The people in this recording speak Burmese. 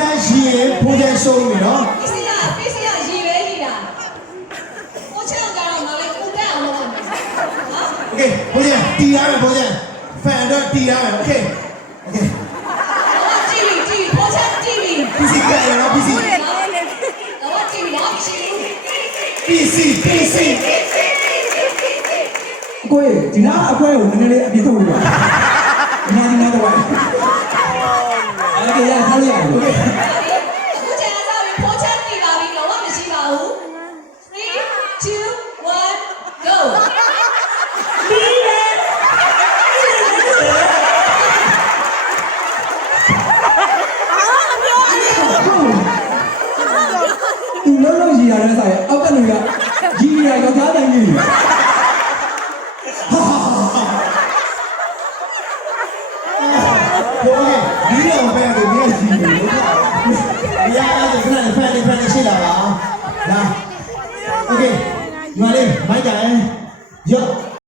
ဖိုးချမ်းရှုံးပြီနော် ပစ္စည်းရရေပဲကြီးတာကိုချမ်းကြတော့ငါလည်းကိုတက်အောင်လုပ်မယ်နော် โอเคဖိုးချမ်းတီးရမယ်ဖိုးချမ်းဖန်တော့တီးရမယ်โอเคโอเคကြည့်ကိုချမ်းကြည့်ပြီ ပစ္စည်းကြရနော်ပစ္စည်း တော့ကြည့်ပြီတော့ရှိ ပစ္စည်းကိုယ်ဒီနာအခွဲကိုနည်းနည်းလေးအပြည့်ထုတ်လို့ပါဒီနာတော့အဲ့ဒါရထားရအောင် โอเค အခုချမ်းစားပြီကိုချမ်းကြည့်ပါပြီတော့မရှိပါဘူး3 2 1 go သူလုံးလုံးရည်ရတယ်ဆိုင်အောက်ကနေကရည်ရယောက်ျားတိုင်းကြီးโอเคဒီတော့ပဲဒီရည်ပြီလို့ဒီရအဲ့ဒါဖန်ရှိလာပါလာโอเคညီမလေးမိုက်ကြတယ်ရော့